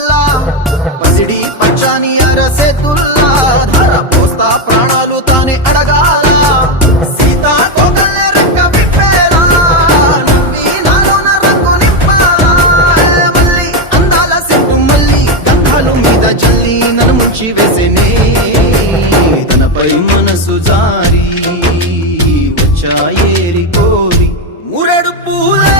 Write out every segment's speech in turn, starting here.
వల్ల పసిడి పచ్చాని అరసేతుల్లా ధర పోస్తా ప్రాణాలు తానే అడగాల సీతా కోకల్లే రెక్క విప్పేలా నవ్వి నాలోన రంగు నింపాలా మళ్ళీ అందాల సెట్టు మళ్ళీ గంధాలు మీద జల్లి నన్ను ముంచి వేసేనే తనపై మనసు జారి వచ్చాయేరి కోరి మూరెడు పూలే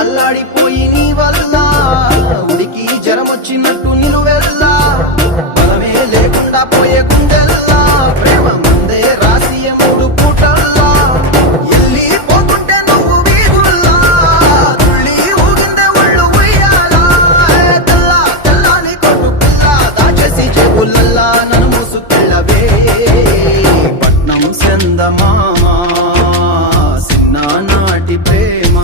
అల్లాడిపోయి నీ వల్ల ఉడికి జరమొచ్చినట్టు నిలువెల్లా బలమే లేకుండా పోయే గుండెల్లా ప్రేమ ముందే రాసి మూడు పూటల్లా ఎల్లి పోతుంటే నువ్వు వీధుల్లా తుళ్ళి ఊగిందే ఒళ్ళు ఉయ్యాలా తెల్లా తెల్లాని కొట్టు పిల్ల దాచేసి చెవులల్లా నన్ను మూసుకెళ్ళవే పట్నం చందమామ చిన్ననాటి ప్రేమ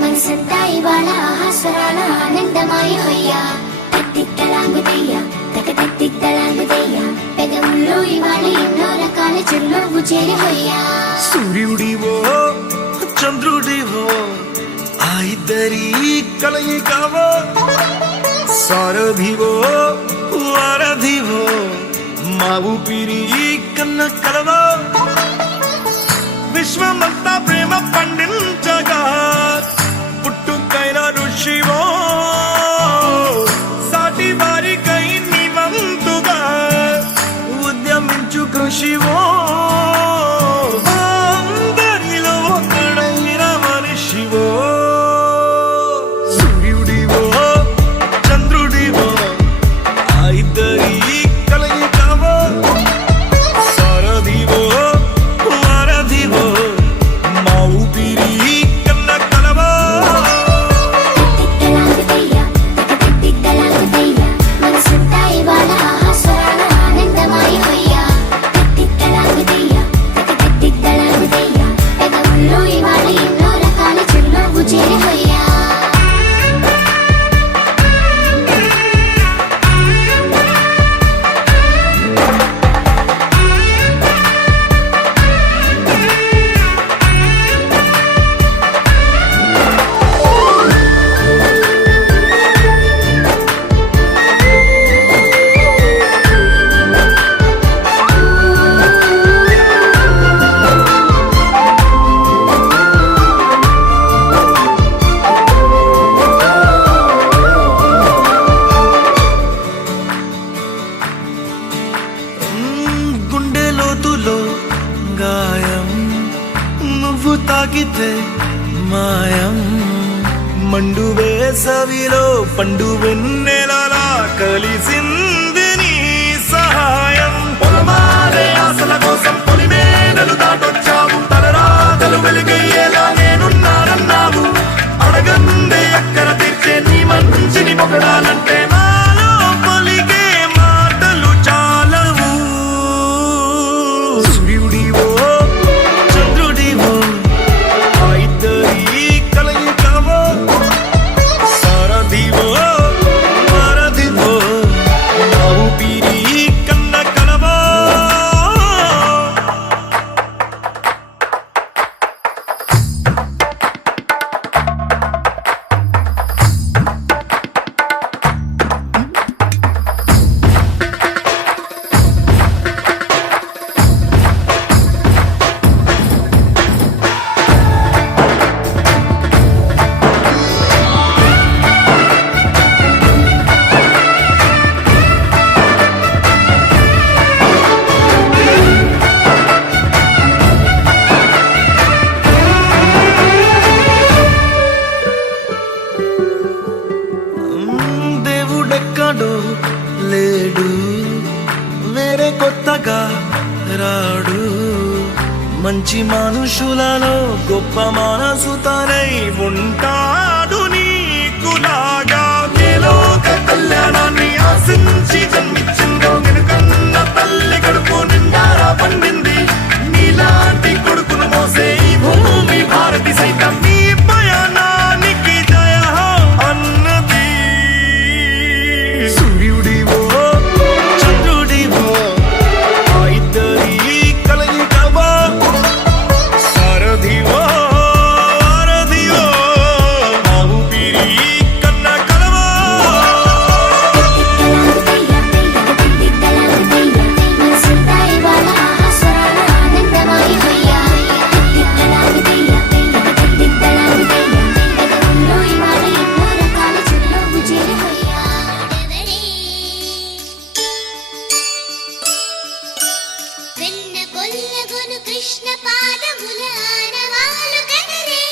మనసంతా ఇవాళ ఆహాస్వరాల ఆనందమయమయ్యా తట్టిత్తలాంగుతయ్యా తకతట్టిత్తలాంగుతయ్యా పెదవుల్లో ఇవాళ ఎన్నో రకాల చిరునవ్వు చేరిపోయ్యా సూర్యుడివో చంద్రుడివో ఆ ఇద్దరి కలయికవో సారథివో వారధివో మా ఊపిరి కన్న కలవో విశ్వమంతా ప్రేమ పండించగా పుట్టుకైన ఋషివో సాటి వారికై నివంతుగా ఉద్యమించు కృషివో అందరిలో ఒకడైన మనిషివో సూర్యుడివో చంద్రుడివో ఆ ఇద్దరి కలయికవో సారథివో వారధివో మా ఊపిరి కన్న కలవో తట్టిత్తలాంగుతయ్యా తకతట్టిత్తలాంగుతయ్యా మనసంతా ఇవాళ ఆహాస్వరాల ఆనందమయమయ్యా తట్టిత్తలాంగుతయ్యా తకతట్టిత్తలాంగుతయ్యా పెదవుల్లో ఇవాళ ఎన్నో రకాల చిరునవ్వు చేరిపోయ్యా గుండె లోతులో గాయం నువ్వు తాకితే మాయం మండు వేసవిలో పండు వెన్నెలలా కలిసింది నీ సహాయం పొలమారే ఆశల కోసం పొలిమేనలు దాటొచ్చావు తలరాతలు వెలుగయ్యేలా నేనున్నానన్నావు అడగందే అక్కర తీర్చే నీ మంచిని పొగడాలంటే నాలో పలికే మాటలు చాలవు సూర్యుడివో చంద్రుడివో ఆ ఇద్దరి కలయికవో సారథివో వారధివో మా ఊపిరి కన్న కలవో కొత్తగా రాడు. మంచి మనుషులలో గొప్ప మనసు తనై ఉంటాడు. నీకులాగా లోక కళ్యాణాన్ని ఆశించి జన్మించిందో వెనుకన్న తల్లి కడుపు నిండారా పండింది. నీలాంటి కొడుకును మోసే ఈ భూమి భారతి సైతం నీ పయనానికి జయ అన్నది. సూర్యుడివో చంద్రుడివో ఆ ఇద్దరి కలయికవో, సారథివో వారధివో ఆ ఊపిరి కన్న కలవో. మనసుంటాయి వాళ్ళ ఆహాస్వరాల ఆనందమాయిపోయా. తిక్కలాగుతయ్యా తిక్కలాగుతయ్యా పెదవుల్లో ఇవాళ ఎన్నో రకాల చిరునవ్వు చేరిపోయా. వెన్న కొల్లగొను కృష్ణ పాదముల ఆనవాలు కనరే.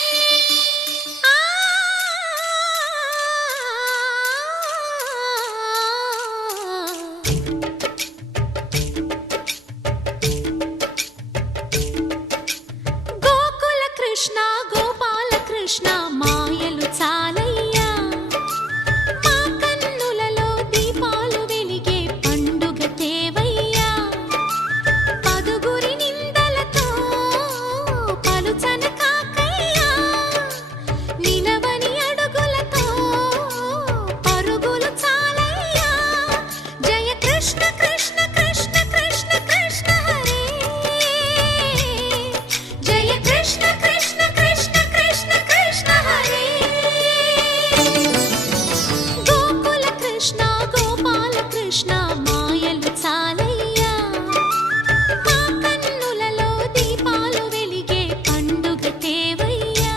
గోకుల కృష్ణ గోపాల కృష్ణ మాయలు చాలయ్యా. మా కన్నులలో దీపాలు వెలిగే పండుగ తేవయ్యా. పదుగురి నిందలతో పలుచన కాకయ్యా. నిలవని అడుగులతో పరుగులు చాలయ్యా. జయ కృష్ణ కృష్ణ కృష్ణ కృష్ణ కృష్ణ హరే. జయ కృష్ణ కృష్ణ కృష్ణ కృష్ణ కృష్ణ హరే. గోకుల కృష్ణ గోపాల కృష్ణ మాయలు చాలయ్యా. మా కన్నులలో దీపాలు వెలిగే పండుగ తేవయ్యా.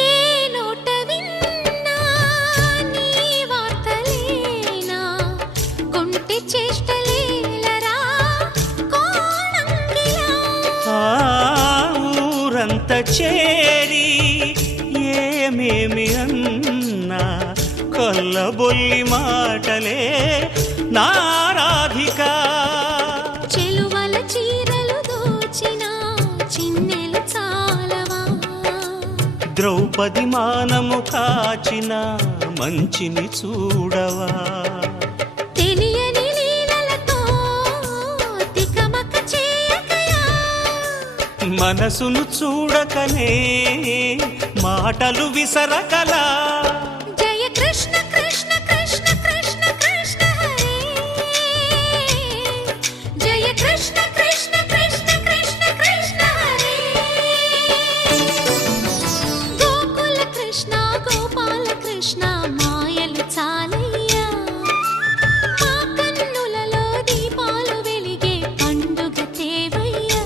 ఏ నోట విన్నా నీ వార్తలేనా. కొంటె చేష్టలేలరా కోణంగిలా. ఆ ఊరంత చేరి ఏమేమి అన్నా కొల్లబొల్లి మాటలే నారాధిక. చెలువల చీరలు దోచిన చిన్నెలు చాలవా. ద్రౌపది మానము కాచిన మంచిని చూడవా. తెలియని లీలలతో తికమక చేయకయా. మనసును చూడకనే మాటలు విసరకలా. జయ కృష్ణ కృష్ణ కృష్ణ కృష్ణ కృష్ణ హరే. జయ కృష్ణ కృష్ణ కృష్ణ కృష్ణ కృష్ణ హరే. గోకుల కృష్ణ గోపాల కృష్ణ మాయలు చాలయ్యా. మా కన్నులలో దీపాలు వెలిగే పండుగ తేవయ్యా.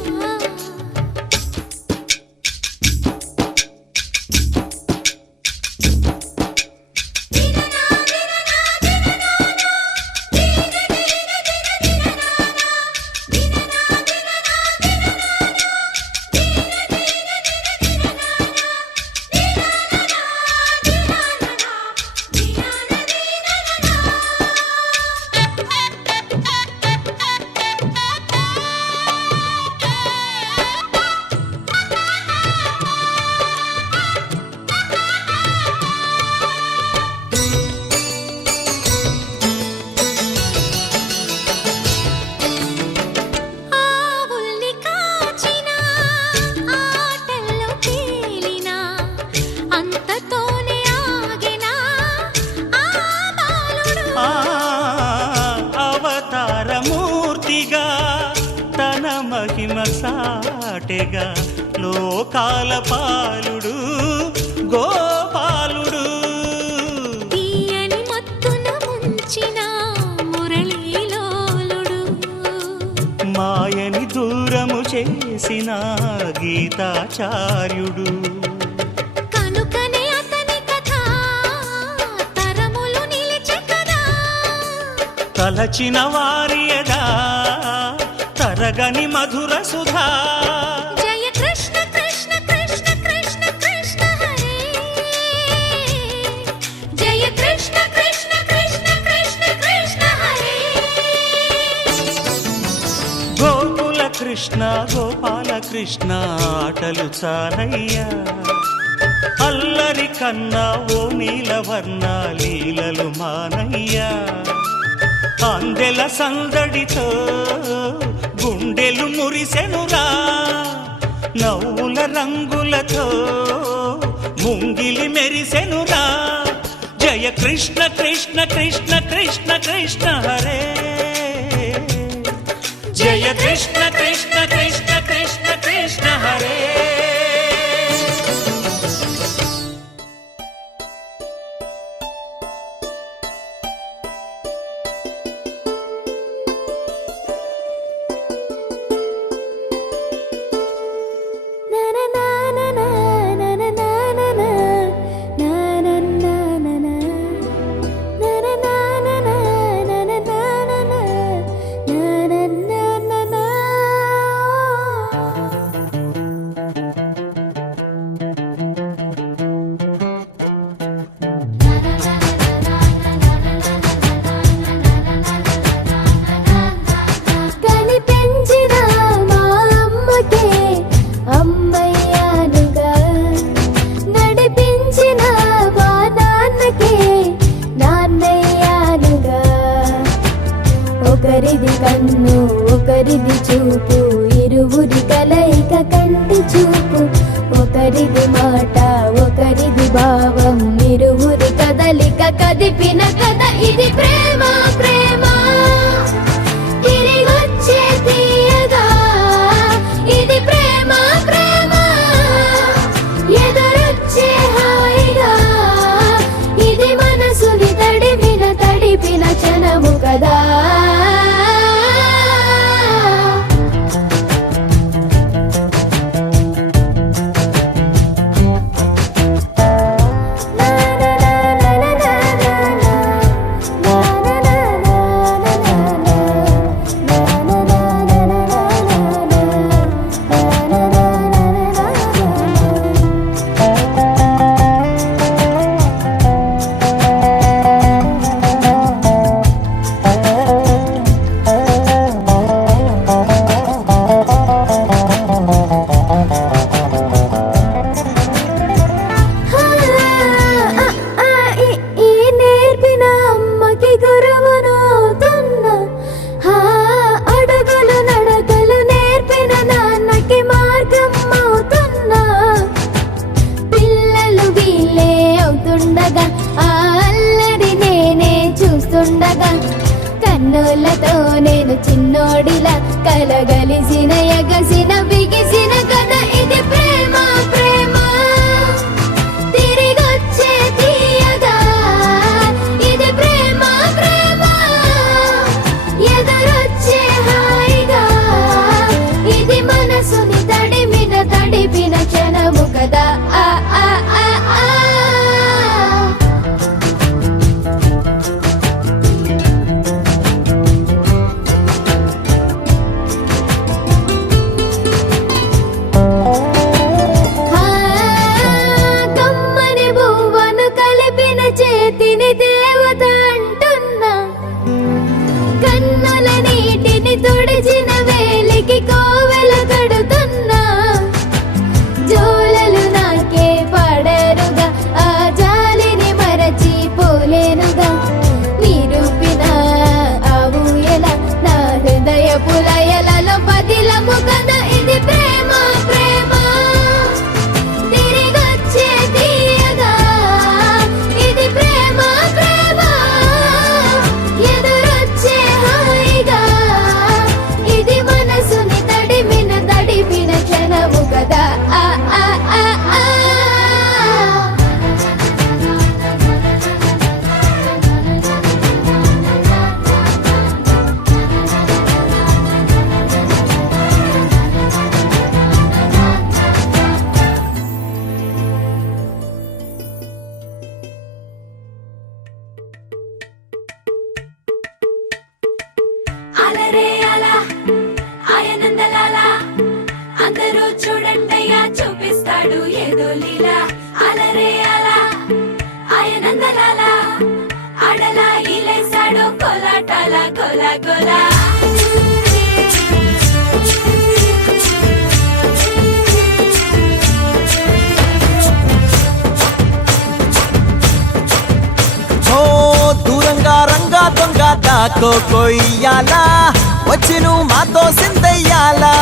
మహిమ సాటెగా లోకాల పాలుడు గోపాలుడు. చేసిన గీతాచార్యుడు. కనుకనే అతని కథ తరములు నిలిచే కదా. తలచిన వారి ఎదా తరగని మధుర సుధా. జయ కృష్ణ కృష్ణ కృష్ణ కృష్ణ కృష్ణ హరే. జయ కృష్ణ కృష్ణ కృష్ణ కృష్ణ కృష్ణ హరే. గోకుల కృష్ణ గోపాల కృష్ణ ఆటలు చాలయ్యా. అల్లరి కన్నా ఓ నీలవర్ణ లీలలు మానయ్యా. అందెల సందడితో గుండెలు మురిసెనురా. నవ్వుల రంగులతో ముంగిలి మెరిసెనురా. జయ కృష్ణ కృష్ణ కృష్ణ కృష్ణ కృష్ణ హరే. జయ కృష్ణ కృష్ణ కృష్ణ కృష్ణ కృష్ణ హరే. కనిపించిన మా అమ్మకే అమ్మయ్యానుగా. నడిపించిన మా నాన్నకే నాన్నయ్యానుగా. ఒకరిది కన్ను ఒకరిది చూపు ఇరువురి కలయిక కంటి చూపు. ఒకరిది మాట ఒకరిది భావం ఇరువురి కదలిక కదిపిన కథ ఇది ప్రేమ ప్రేమ. తిరిగొచ్చే తీయగా ఇది ప్రేమ ప్రేమ. ఎదురొచ్చే హాయిగా ఇది మనసుని తడిపిన క్షణము కదా. కన్నులతో నేను చిన్నోడిలా కలగలిసిన ఎగసిన బిగిసిన కథ ఇది ప్రేమ ప్రేమ. తిరిగొచ్చే తీయగా ఇది ప్రేమ ప్రేమ. ఎదురొచ్చే హాయిగా ఇది మనసుని తడిపిన క్షణము కదా. ఆ ఆ ఆ ఆ. గోలా గోలా ఓ దూరంగా రంగా దొంగ దాకో కొయ్యాలా వచ్చి నువ్వు మాతో సిందయ్యాలా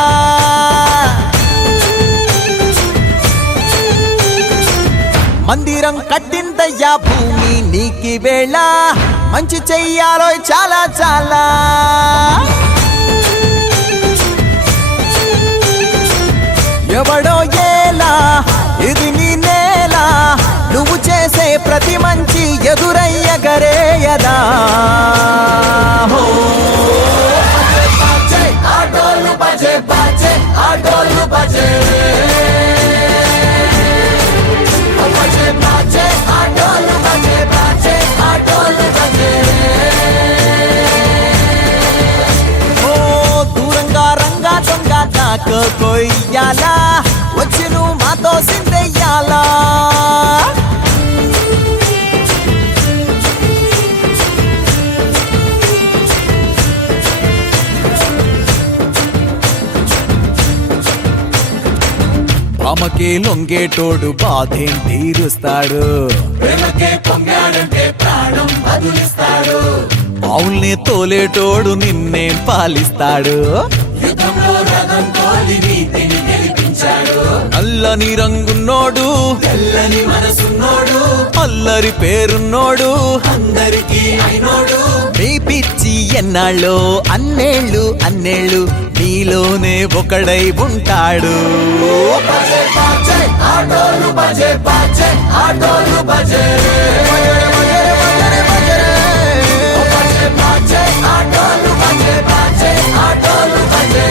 మందిరం కట్టిందయ్యా భూమి నీకి వేళ మంచి చెయ్యాలో చాలా చాలా ఎవడో ఏలా ఇది నీ నేల నువ్వు చేసే ప్రతి మంచి ఎదురయ్యగరేయదా హో ఆటోలు బజే బజే ఆటోలు బజే దూరంగా రంగా దొంగ దాకో కొయ్యాలా వచ్చి నువ్వు మాతో సిందెయ్యాలా ఆమెకే లొంగేటోడు బాధేం తీరుస్తాడు ఆవుల్ని తోలేటోడు నిన్నే పాలిస్తాడు నల్లని రంగున్నోడు తెల్లని మనసున్నోడు అల్లరి పేరున్నోడు అందరికీ అయినోడు నీ పిచ్చి ఎన్నాళ్ళో అన్నేళ్ళు అన్నేళ్ళు నీలోనే ఒకడై ఉంటాడు ఆటోలు బజే బజే ఆటోలు బజే ఆటోలు బజే బజే ఆటోలు బజే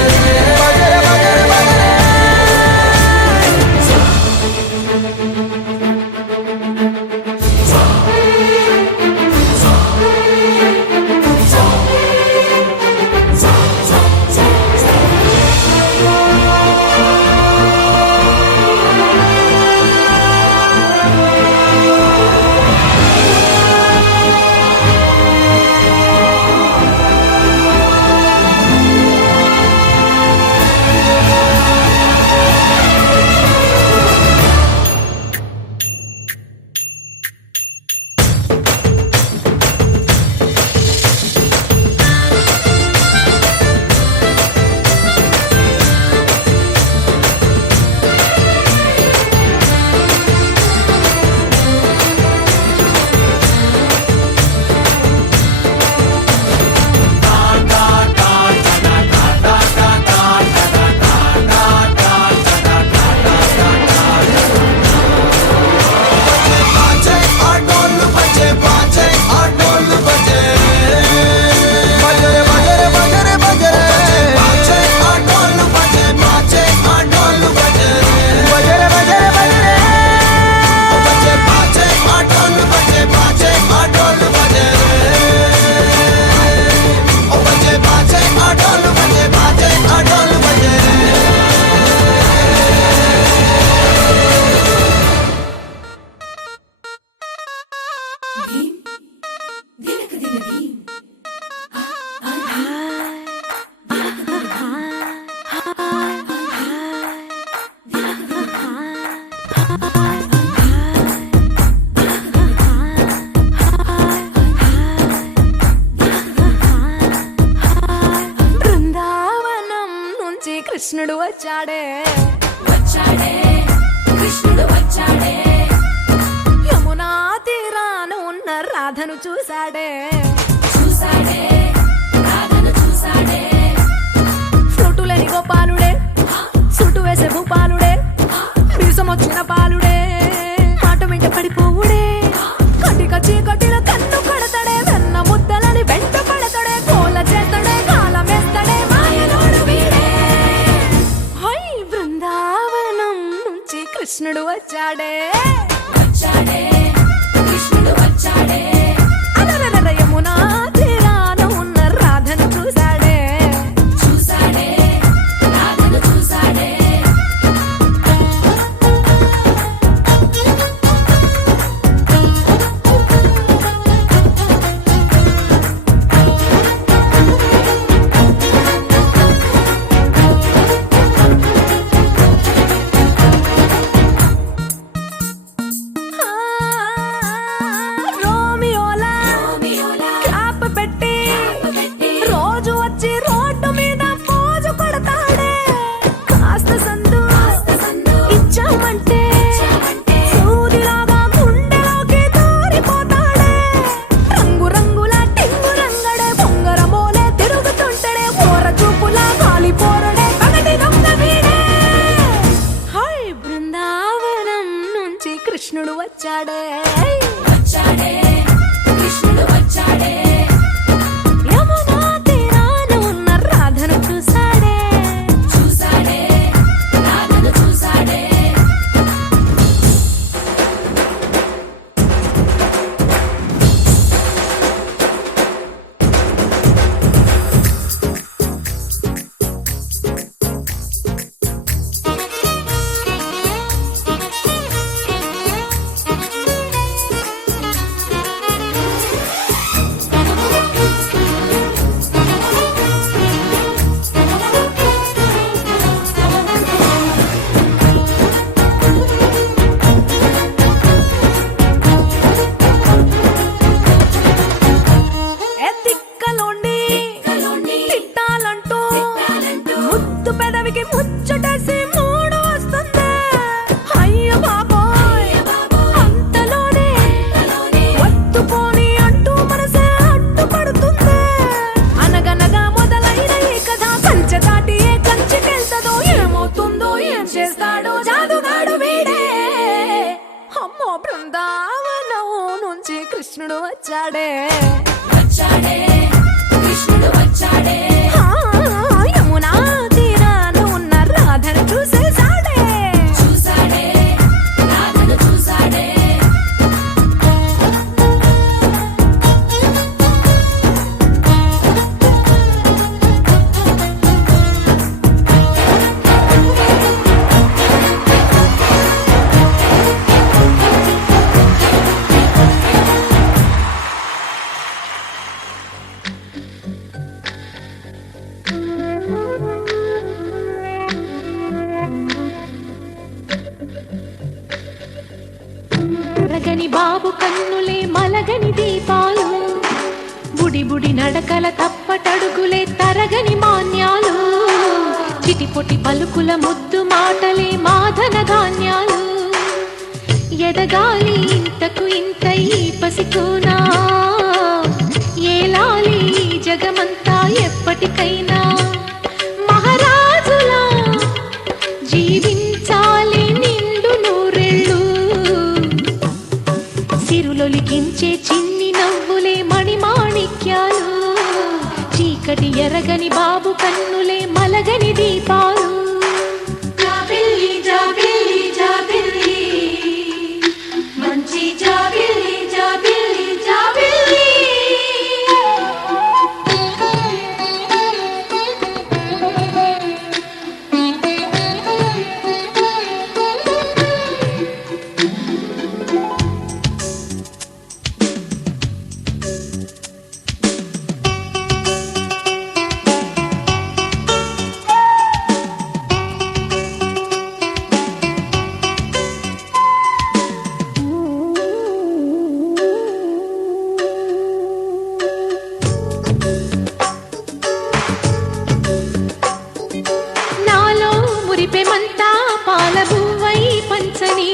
కృష్ణుడు వచ్చాడే వచ్చాడే కృష్ణుడు వచ్చాడే యమునా తీరాన ఉన్న రాధను చూశాడే చూసాడే రాధను చూసాడే ఫ్లూటులేని గోపాలుడే సుటు వేసే భూపాలుడే మీసం వచ్చిన పాలుడే మాట వెంట పడిపోవుడే కటిక చీకటిలో కన్ను కడతాడే వెన్న ముద్దలని వెంట పడతాడే కోల చేస్తాడే కాలమేస్తాడే మాయలోడు వీడే హై బృందావనం నుంచి కృష్ణుడు వచ్చాడే వచ్చాడే కృష్ణుడు వచ్చాడే అలరలర యమునా తీరాన ఉన్న రాధను చూశాడే చూసాడే రాధను చూసాడే కృష్ణుడు వచ్చాడే వచ్చాడే కృష్ణుడు వచ్చాడే ఆ, యమునా తీరాన ఉన్న రాధను చూసేసాడే చూసాడే రాధను చూసాడే రగని బాబు కన్నులే మలగని దీపాలు బుడి బుడి నడకల తప్పటడుగులే తరగని మాన్యాలు చిటిపొటి పలుకుల ముద్దు మాటలే మాధన ధాన్యాలు ఎదగాలి ఇంతకు ఇంత ఈ పసికోనా ఏలాలి ఈ జగమంతా ఎప్పటికైనా మహారాజులా జీవించాలి నిండు నూరెళ్ళు సిరులొలికించే చిన్ని నవ్వులే మణిమాణిక్యాలు చీకటి ఎరగని బాబు కన్నులే మలగని దీపాలు జాబిల్లి జాబిల్లి జాబిల్లి మంచి జాబిల్లి జాబిల్లి జాబిల్లి నాలో మురిపెమంతా పాలబువ్వై పంచని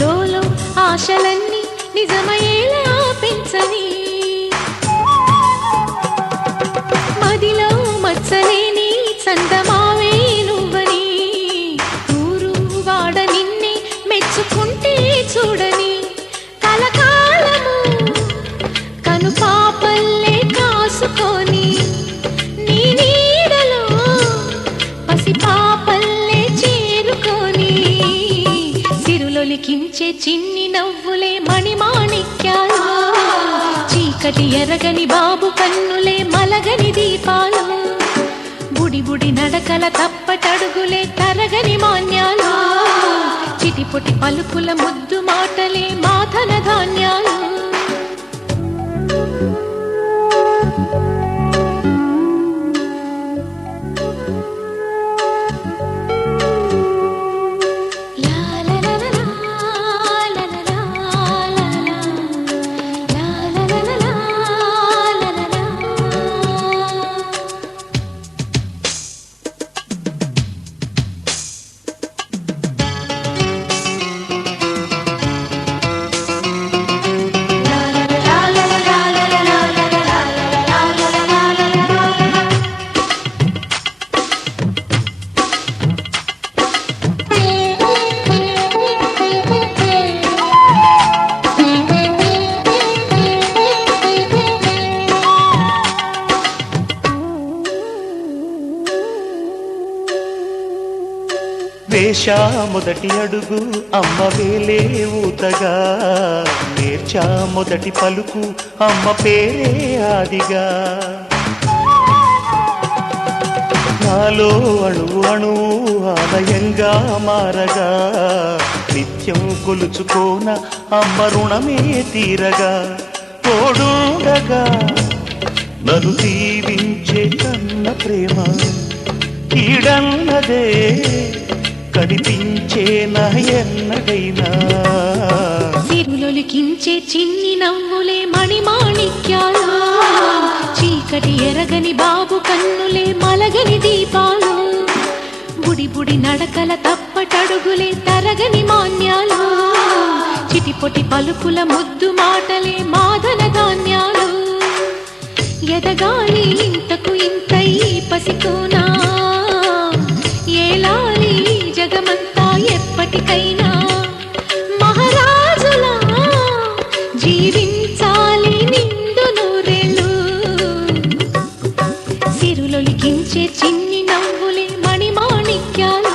లోలో ఆశలన్నీ నిజమయ్యేలా పెంచని మదిలో మచ్చలేని చందమావే నువ్వని ఊరు వాడ నిన్నే మెచ్చుకుంటే చూడని కలకాలము కను పాపల్లే కాసుకొని నీ నీడలో పసి పాపల్లే చేరుకొని సిరులొలికించే చిన్ని నవ్వులే మణిమాణిక్యాలు చీకటి ఎరగని బాబు కన్నులే మలగని దీపాలు బుడి బుడి నడకల తప్పటడుగులే తరగని మాన్యాలు చిటిపొటి పలుకుల ముద్దు మాటలే మాధన ధాన్యాలు లా లా లా లా లా లా లా లా లా లా లా లా లా లా. వేశా మొదటి అడుగు అమ్మ వేలే ఊతగా నేర్చా మొదటి పలుకు అమ్మ పేరే ఆదిగా నాలో అణువు అణువు ఆలయంగా మారగా నిత్యం కొలుచుకోన అమ్మ రుణమే తీరగా తోడుండగా నన్ను దీవించే కన్న ప్రేమ కీడన్నదే కనిపించే నా ఎన్నడైనా సిరులొలికించే చిన్ని నవ్వులే మణిమాణిక్యాలు చీకటి ఎరగని బాబు కన్నులే మలగని దీపాలు బుడి బుడి నడకల తప్పటడుగులే తరగని మాన్యాలు చిటిపొటి పలుకుల ముద్దు మాటలే మాధన ధాన్యాలు ఎదగాలి ఇంతకు ఇంత ఈ పసికోనా ఏలాలి జగమంతా ఎప్పటికైనా మహారాజులా జీవించాలి నిండు నూరేళ్ళు సిరులొలికించే చిన్ని నవ్వులే మణిమాణిక్యాలు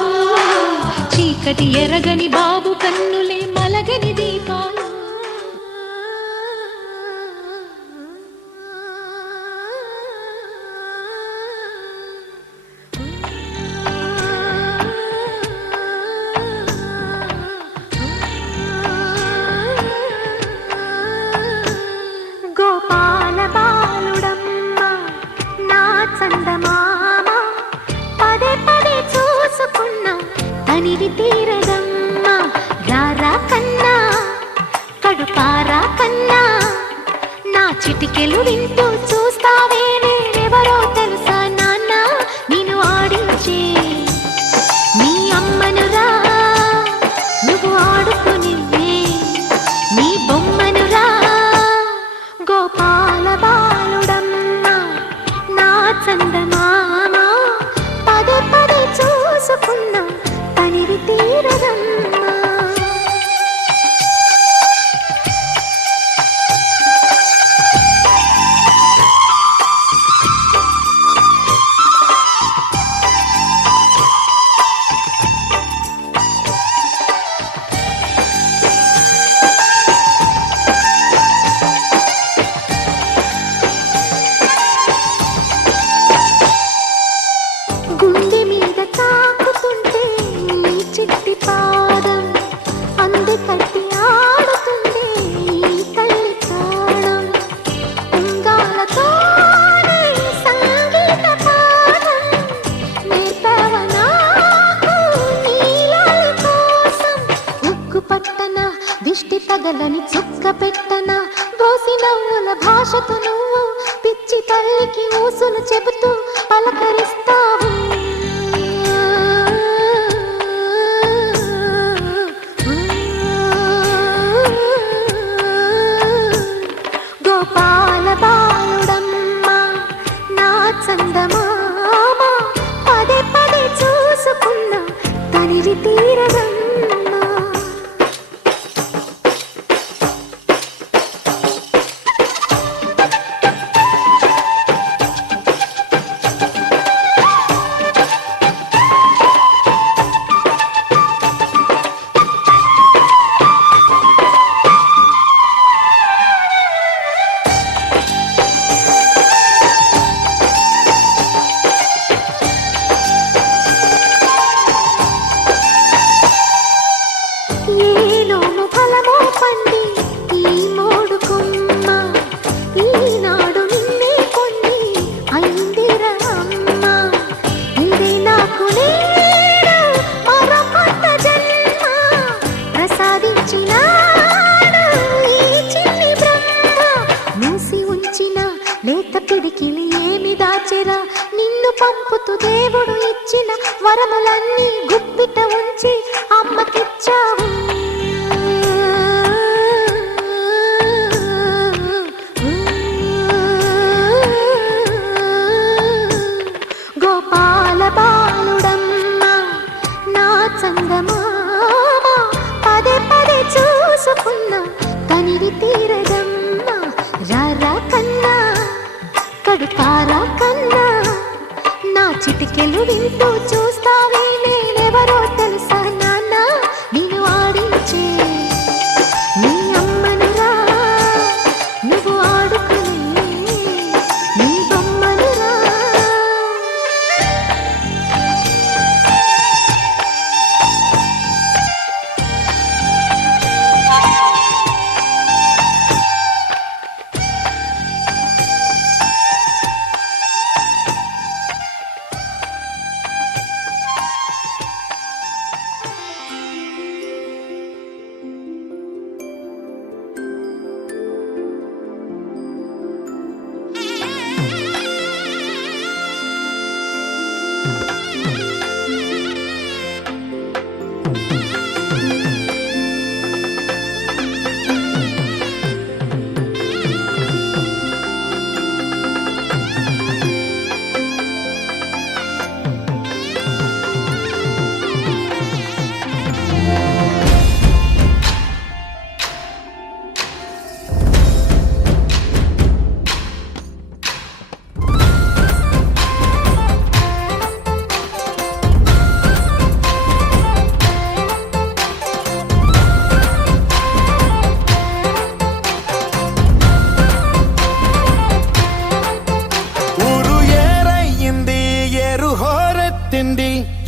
చీకటి ఎరగని బాబు కన్నులే మలగని దీపాలు గోపాల బాలుడమ్మ నా చందమామ పదే పదే చూసుకున్నా తనివి తీరదమ్మ రారా కన్నా కడుపారా కన్నా నా చిటికెలు వింటూ చూస్తావే నేనెవరో తెలుసా నాన్న నేను ఆడించే నీ అమ్మనురా నువ్వు ఆడుకుని నీ బొమ్మనురా గోపాల బాలుడమ్మ నా చందమామ పదే పదే చూసుకున్నా తనివి తీరదమ్మా గుండె మీద తాకుతుంటే ఈ చిట్టి పాదం అంది కట్టి ఆడుతుంది ఈ తల్లి ప్రాణం ఉంగాలతోనే సంగీత పాఠం నేర్పవ నాకు నీలాలి కోసం ఉక్కు పట్టన దిష్టి తగలని చుక్క పెట్టన దోసి నవ్వుల భాషతో నువ్వు పిచ్చి తల్లికి ఊసులు చెబుతూ పలకరిస్తావు గోపాల బాలుడమ్మ నా చందమామ పదే పదే చూసుకున్నా తనివి తీరదమ్మా ఏలోము ఫలమో పండి ఈ మోడు కొమ్మ ఈనాడు నిన్నే కొన్ని అయిందిరా అమ్మ ఇదే నాకు నేడు మరో కొత్త జన్మ ప్రసాదించినాడు ఈ చిన్ని బ్రహ్మ మూసి ఉంచిన లేత పిడికిలి ఏమి దాచెరా నిన్ను పంపుతూ దేవుడు ఇచ్చిన వరములన్నీ గుప్పిట ఉంచి అమ్మకిచ్చావు గోపాల బాలుడమ్మ నా చందమామ పదే పదే చూసుకున్నా తనివి తీరదమ్మా రారా కన్నా కడుపారా కన్నా నా చిటికెలు వింటూ చూస్తావే నేనెవరో తెలుసా నాన్న నేను ఆడించే నీ అమ్మనురా నువ్వు ఆడుకునే నీ బొమ్మనురా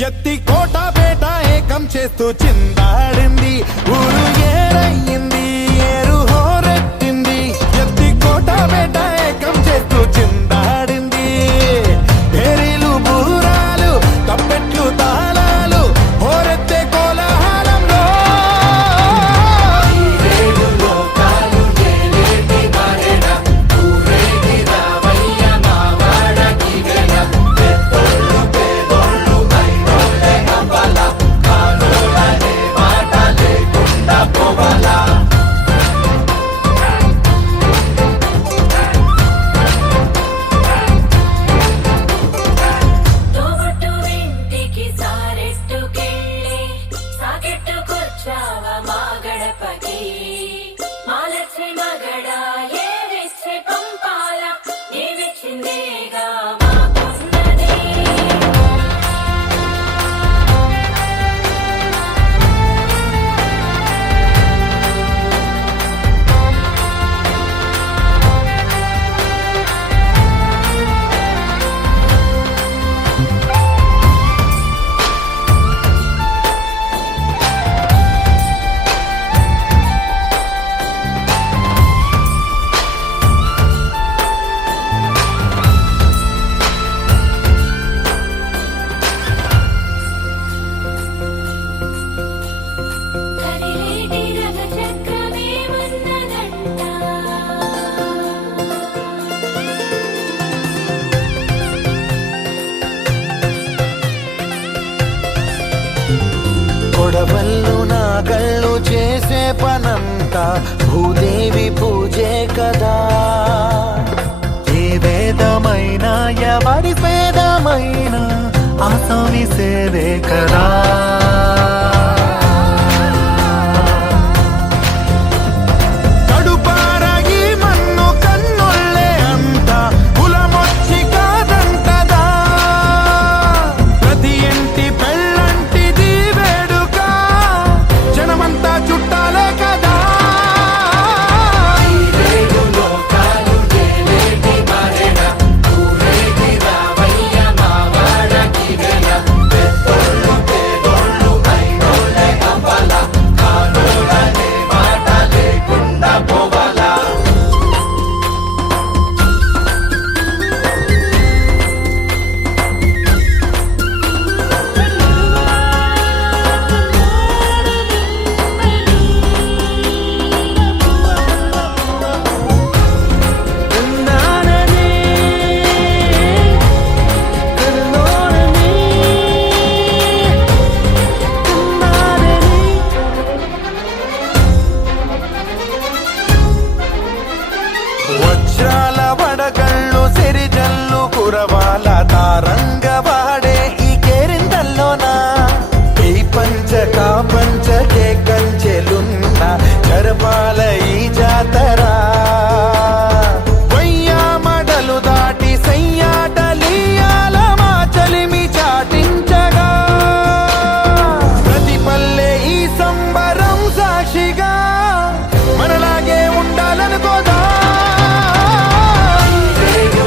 ఎత్తి కోట పేట ఏకం చేస్తూ చిందాడింది ఊరు ఏరయ్యింది ఏరు హోరెట్టింది ఎత్తి కోట పేట ఏకం చేస్తూ చిందాడింది పేరీలు బూరాలు తప్పెట్లు తాళాలు హోరెత్తే కోలాహలంలో తోబట్టు ఇంటికి సారెట్టుకెళ్ళి సాకెట్టుకొచ్చావ మా గడపకి మాలచ్చి మగడ ఏవిచ్చే పంపాల నీవిచ్చిందేగా మాకున్నది కదిలేటి రథ చక్రమేమన్నదంట కొడవళ్ళు నాగళ్ళు చేసే పనంతా భూదేవి పూజే కదా ఏ వేదమైనా ఎవరి వేదమైనా ఆసామి సేవే కదా కడుపార ఈ మన్ను కన్నుళ్ళే అంత కులమొచ్చి కాదంటదా ప్రతి ఇంటి పెళ్ళంటిది వేడుక జనమంతా చుట్టాలే కదా వజ్రాల వడగళ్ళు సిరిజల్లు కురవాల తారంగ వాడే ఈ కేరిందల్లోనా ఈ పంచకా పంచకే కంచెలున్న జరపాల ఈ జాతరా వయ్యామడలు దాటి సయ్యాటలీయాల మా చలిమి చాటించగా ప్రతి పల్లె ఈ సంబరం సాక్షిగా మనలాగే ఉండాలనుకోదా ఊరేగి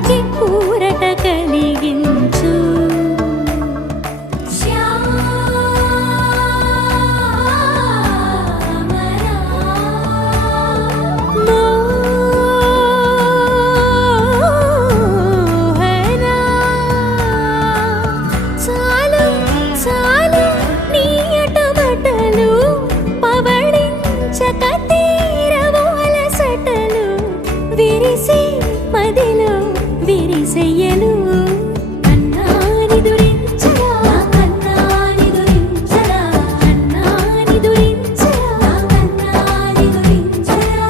తనుకి పూరట కలిగించు చాలు చాలు నీ అటబటలు పవళించక తీరవు అలసటలు విరిసే మదిలో విరిసెయ్యలు కన్నాని దురించరా కన్నాని దురించరా కన్నాని దురించరా కన్నాని దురించరా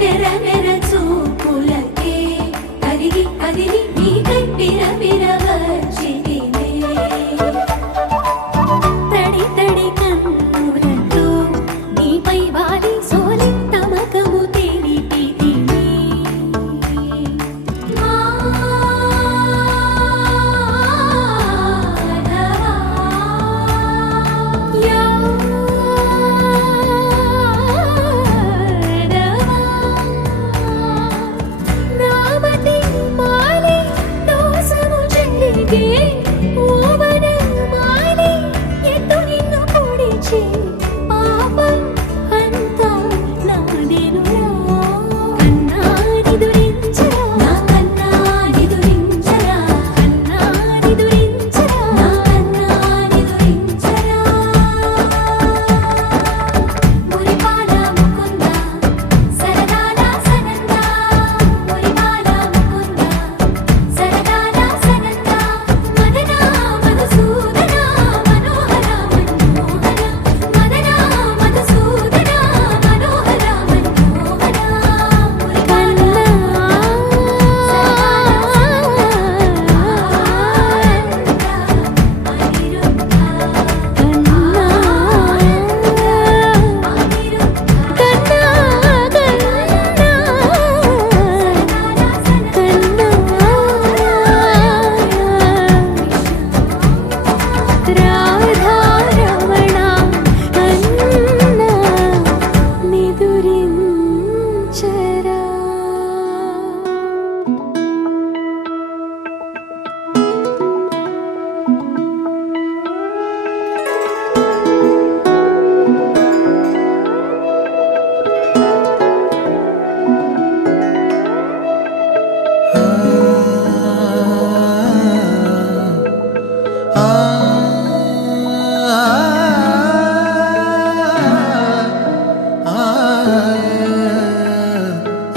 నెర నెర చూపులకే కరిగి కదిలి నీకై విరవిరవచ్చితినే తడి తడి కన్నులతో నీపై వాలి సోలి తమకము తెలిపితినే నామతి మాలి దోసము చెల్లిగే ఓవన మాలి ఎత్తు నిన్ను పొడిచి పాపం అంతా నాదేనురా కన్నాని దురించరా నా కన్నాని దురించరా కన్నాని దురించరా నా కన్నాని దురించరా మురిపాల ముకుంద సరదాల సనంద మురిపాల ముకుంద సరదాల సనంద మదన మధుసూదన మనోహర మనోహర మదన మధుసూదన మనోహర మనోహర మురిపాల రాధారమణ అన్న నిదురించరా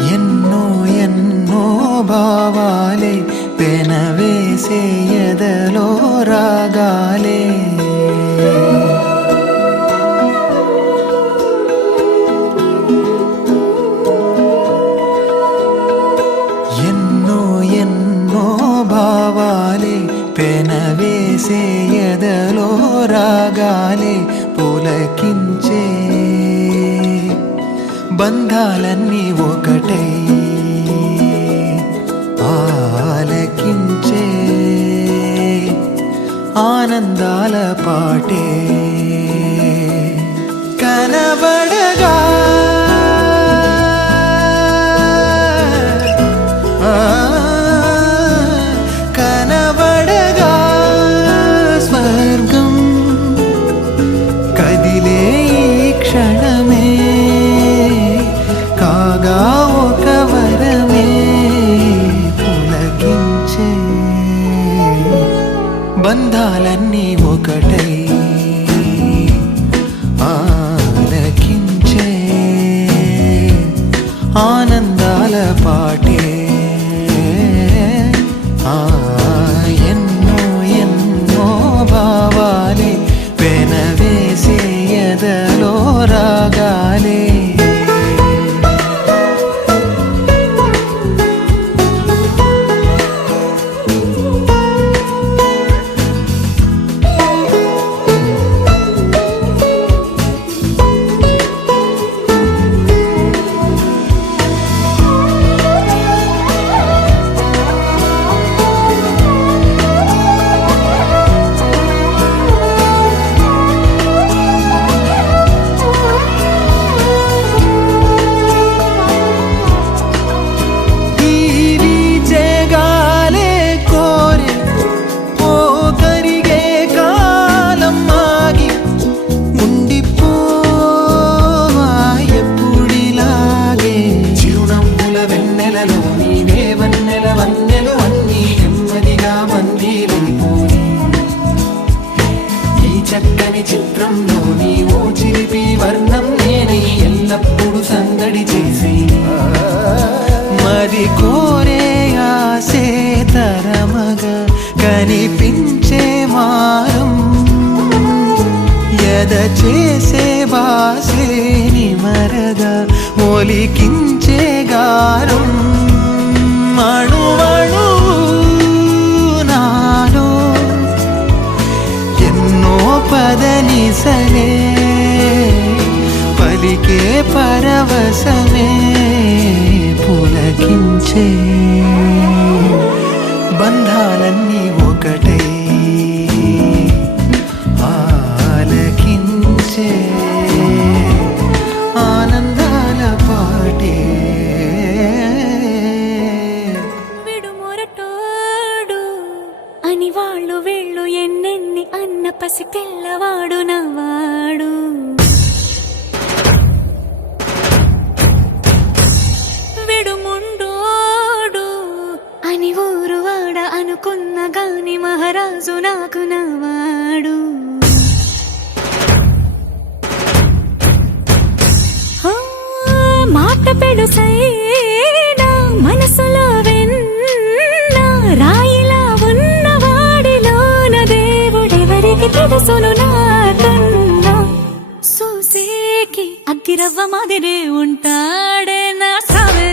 ఎన్నో ఎన్నో భావాలే పెనవేసే ఎదలో రాగాలే ఎన్నో ఎన్నో భావాలే పెనవేసే ఎదలో రాగాలే పులకించే బంధాలన్నీ ఒకటై ఆలకించే ఆనందాల పాటే కనబడగా కనబడగా స్వర్గం కదిలే ఈ క్షణమే కాగా ఒక వరమే పులకించే బంధాలన్నీ ఒకటై ఆలకి గుండెలో నీవే వన్నెల వన్నెలు అన్నీ నెమ్మదిగా మందిరైపోయి ఈ చక్కని చిత్రంలో నీవో చిలిపి వర్ణం నేనై ఎల్లప్పుడూ సందడి చేసి మరి కోరే ఆసే తరమగా కనిపించే మారం ఎద చేసే బాసే నిమరగా ఒలికించే గారం మణువణు నాలో ఎన్నో పదనిసలే పలికే పరవశమే పులకించే బంధాలన్నీ ఒకటై ఆలకించే ఆనందాల పాటే విడుమొరటోడు అని వాళ్ళు వీళ్ళు ఎన్నెన్ని అన్న పసి పిల్లవాడు నవ్వాడు విడుముండోడు అని ఊరు వాడ అనుకున్న గాని మహారాజు నాకు నవ్వాడు మాట పెడుసైనా మనసులో వెన్న రాయిలా ఉన్నవాడిలోన దేవుడెవరికి తెలుసును నాకన్నా సూసేకి అగ్గిరవ్వ మాదిరే ఉంటాడే నా సావే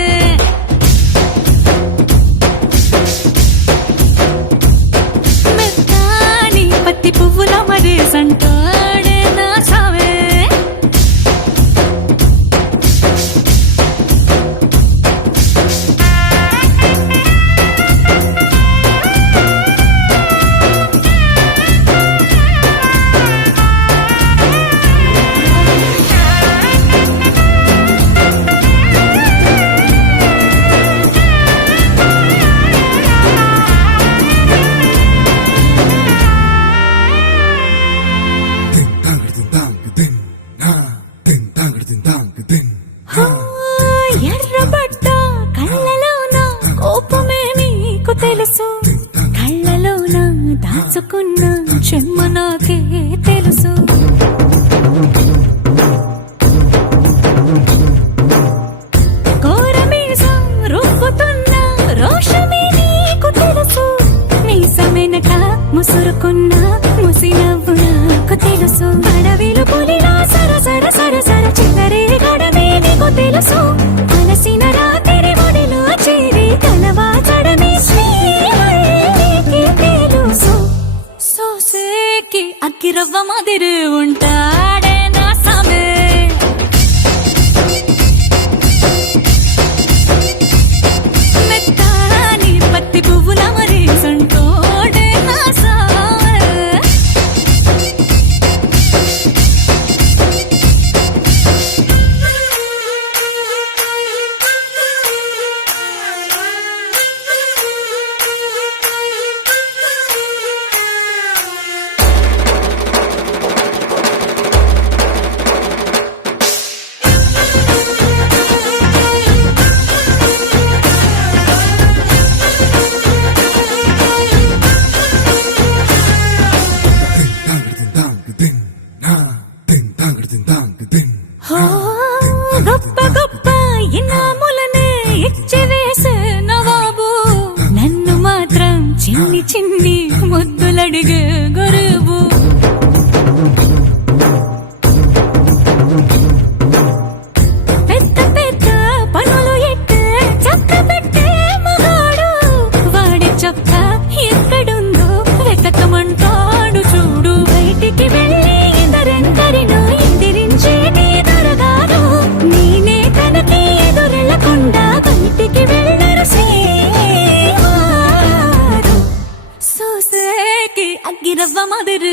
మెత్తాని పత్తి పువ్వుల మరేసంటాడే నా సావే ఎర్రబడ్డ కళ్ళలోన కోపమే నీకు తెలుసు కళ్ళలోన దాచుకున్న చెమ్మ నాకే తెలుసు కోరమీసం రుబ్బుతున్న రోషమే నీకు తెలుసు మీసమెనక ముసురుకున్న ముసినవ్వు నాకు తెలుసు అడవిలు పులిలా సరసర సరసర చిల్లరే గడమే నీకు తెలుసు అలసిన రాత్రి ఒడిలో చేరి తలవాచడమే శ్రీవల్లికి తెలుసు సోసేకి అగ్గిరవ్వ మాదిరి ఉంటాడే నా సామే మెత్తాని పత్తి పువ్వుల మరేసంటోడే నా సామే గొప్ప గొప్ప ఇనాములనే ఇచ్చి వేసే నవాబు నన్ను మాత్రం చిన్ని చిన్ని ముద్దులడిగే గరువు పెద్ద పెద్ద పనులు ఎట్టే చక్క పెట్టే మగాడు వాడి చొక్క ఎక్కడుందో వెతకమంటాడు చూడు బయటికి వెళ్ళి ఇద్దరెందరినో ఎదిరించేటి దొరగారు నేనే తనకి ఎదురెళ్ళకుండా బయటికి వెళ్ళరు శ్రీవారు సోసేకి అగ్గిరవ్వ మాదిరి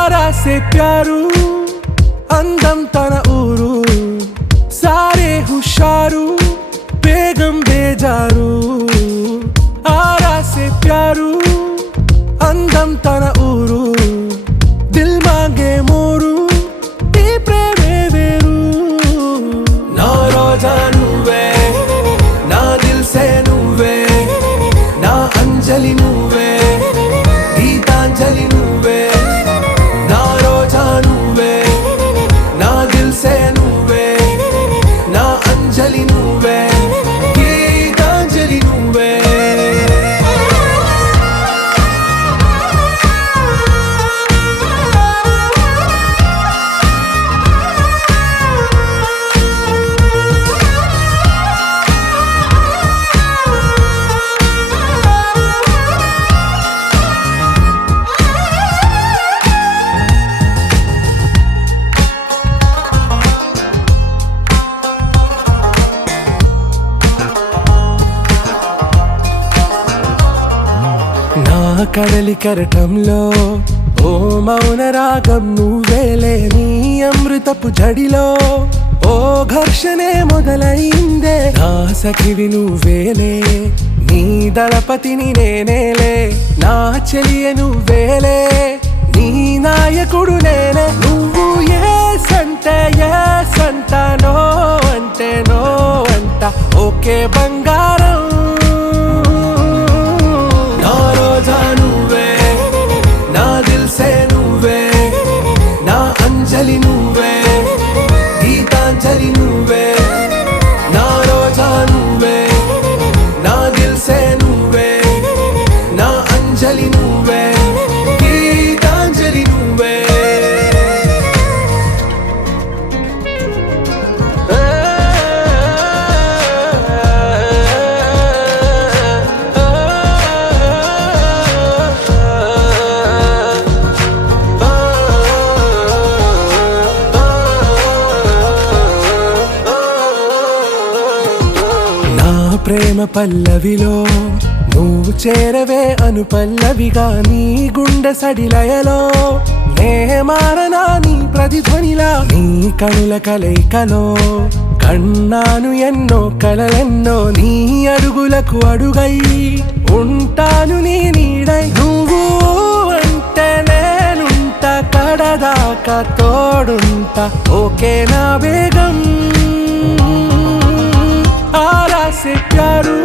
ఆరా సే ప్యారు అందం తన ఊరు సారే హుషారు బేగం బేజారు ఆరా సే ప్యారు అందం తన ఊరు దిల్ మాంగే మోరు ఈ ప్రేమే వేరు నా రోజా నువ్వే నా దిల్ సే నువ్వే నా అంజలి నువ్వే గీతాంజలి నువ్వే నా రోజా నువ్వే నా దిల్ సే నువ్వే నా అంజలి నువ్వే గీతాంజలి నువ్వే నా కడలి కరటంలో ఓ మౌన రాగం నువ్వేలే నీ అమృతపు జడిలో ఓ ఘర్షణే మొదలైందే నా సఖివి నువ్వేలే నీ దళపతిని నేనేలే నా చెలియ నువ్వేలే నీ నాయకుడు నేనే నువ్వు ఏ సంట నో అంటే నో అంట ఓకే బంగారం నా రోజా నువ్వే నా దిల్ సే నువ్వే నా అంజలి నువ్వే గీతాంజలి నువ్వే నా రోజా నువ్వే నా దిల్ సే నువ్వే నా అంజలి నువ్వే గీతాంజలి నువ్వే నా ప్రేమ పల్లవిలో నువ్వు చేరవే అను పల్లవిగా నీ గుండె సడిలయలో నే మారనా నీ ప్రతిధ్వనిలా నీ కనుల కలయికలో కన్నాను ఎన్నో కలలెన్నో నీ అడుగులకు అడుగై ఉంటాను నీ నీడై నువ్వు అంటే నేనుంట కడదాకా తోడుంటా ఓకే నా బేగం ఆరా సే ప్యారు